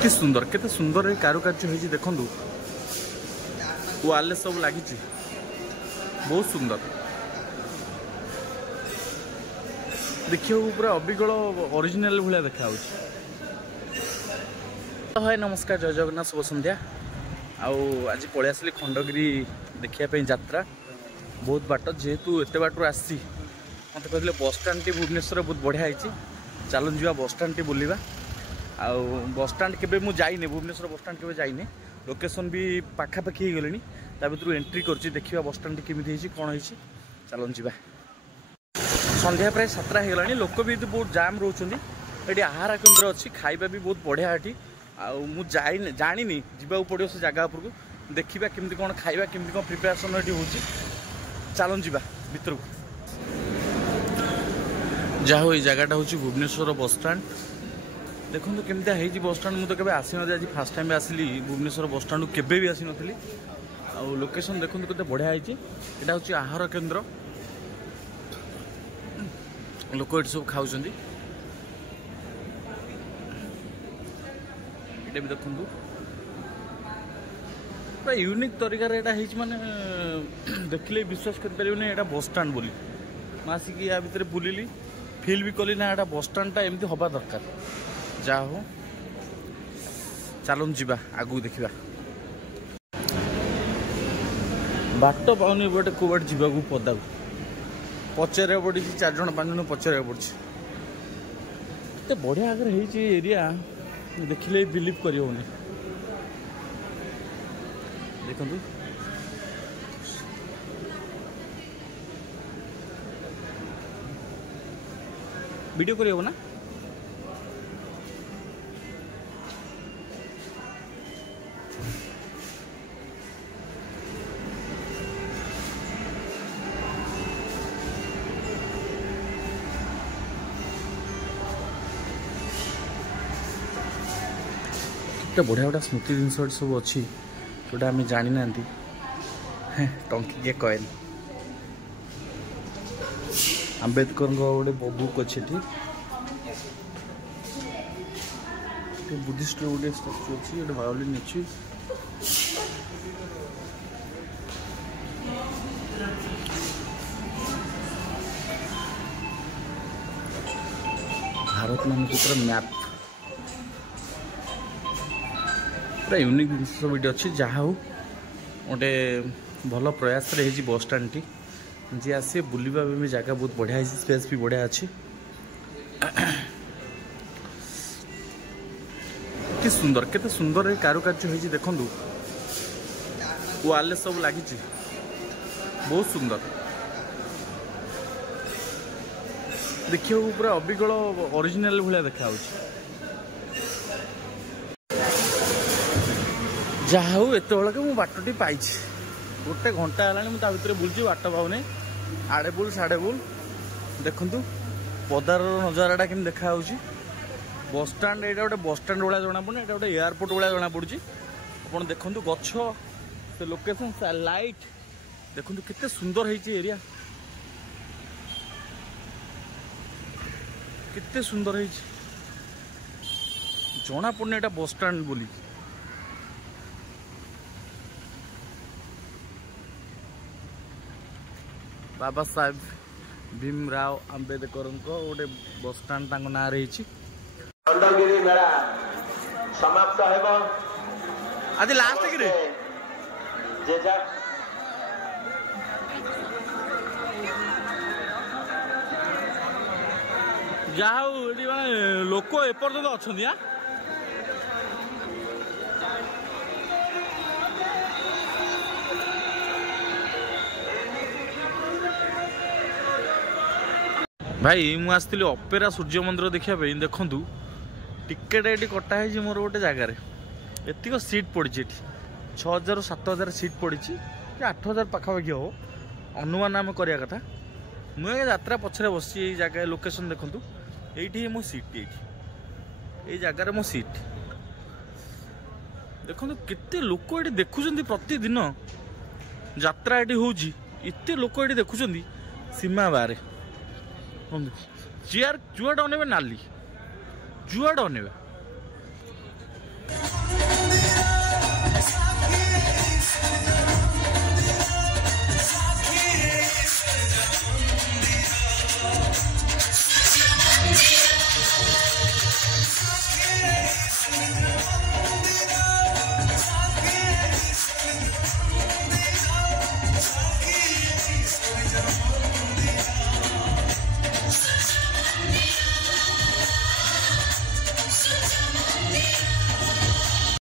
केते सुंदर कारुकार्य होइछि देखंतु वाले सब लगी बहुत सुंदर देखिए पूरा अबिगल ओरिजिनल भाया देखा हाय नमस्कार जय जगन्नाथ शुभ संध्या आज पलि आसली खंडगिरी देखापी यात्रा बहुत बाट जेहेतु एत बाटर आसी मत कहते बस स्टाण्ड टी भुवनेश्वर बहुत बढ़िया होती चलूँ जा बस स्टाण्ड टी बुलवा आउ बस स्टाण्ड के जाइने भुवनेश्वर बस स्टाण्ड के जाइने लोकेशन भी पाखापाखि हो गले भर एंट्री कर देखा बस स्टाण्ड केमी कौन हो चलूँ जा संध्या प्राय 7 हो लोक भी बहुत जाम रोच ये आहार केन्द्र अच्छी खाଇବା भी बहुत बढ़िया ये मुझे जानी जावाक पड़ो से जगह उपरको देखा केमती कौन खाଇବା केमती कौन प्रिपेरेसन ये हो चलूँ जा भर को जहाँ ये जगहटा हूँ भुवनेश्वर बस स्टाण्ड देखो केमती है बस स्टाण्ड मुझे कभी आसी ना आज फास्ट टाइम आसली भुवनेश्वर बस स्टाण्ड केवे भी आसी नी आ लोकेशन देखो केते बढ़िया है यहाँ हूँ आहार केन्द्र लोक ये सब खाऊँ ये भी देखु पूरा यूनिक तरीकार यहाँ माने देखिले विश्वास कर यहाँ बस स्टाण्ड बोली आसिक या भितर बुलिली फिल भी कली ना यहाँ बस स्टाण्डटा एमती हवा दरकार जा हो चलूँ जा आगू देखा बाट पाऊनी गोटे कौट जावाक पदा पचार पड़ी 4 जन 5 जन पचार पड़ी बढ़िया आगे एरिया देखिले बिलीव कर देखु वीडियो कर ना बढ़िया गोटा स्मृति जिन सब अच्छी जोटा आम जानी ना टंकी कॉइन आंबेडकर गोटे बुक अच्छे बुद्धिस्ट गोटे स्टाच्यू अच्छी गोटे वायोलिन अच्छी भारत मानचित्र मैप पूरा यूनिक जिन सब ये अच्छी जहाँ हो गोटे भल प्रयास रही बस स्टाण्ड टी जी आसे बुलवा भी जगह बहुत बढ़िया है स्पेस भी बढ़िया अच्छी केते सुंदर कारुकार्य होइछि देखंतु वाले सब लगी बहुत सुंदर देखिए पूरा अबिगल ओरिजिनल भाया देखा जहाँ हूँ एत बड़े मुझे बाटटी पाई गोटे घंटा है मुझे बुलूँ बाट पाऊनी आड़े बुल साड़े बुल देखु पदार नजारा केम देखा बस स्टाण्ड यहाँ गोटे बस स्टाण्ड भाया जना पड़े गोटे एयरपोर्ट भाया जना पड़ी आप देखु गछ से लोकेशन लाइट देखु केते सुंदर है एरिया केते सुंदर है जना पड़ने यहाँ बस स्टाण्ड बोली बाबा साहेब भीमराव आंबेडकर गोटे बस स्टाण्ड ना रही खंडगिरी मेला समाप्त हेबो आज लास्ट कि जहाँ लोक एपर्यंत अच्छा भाई मुझे आसती अपेरा सूर्य मंदिर देखापी देखु टिकेट ये कटाई मोर गोटे जगार एतिक सीट पड़ी 6000 7000 सीट पड़ी 8000 पाखापाखि हो अनुमान आम करवा कथा मुझे यात्रा पछरे बस जगह लोकेशन देखु ये मो सीट ये जगार मो सीट देखो केते लोक ये देखुं प्रतिदिन यात्रा ये होते लोक ये देखुं सीमा बारे चेयर जुआड अनेबे नाली जुआड अनेबे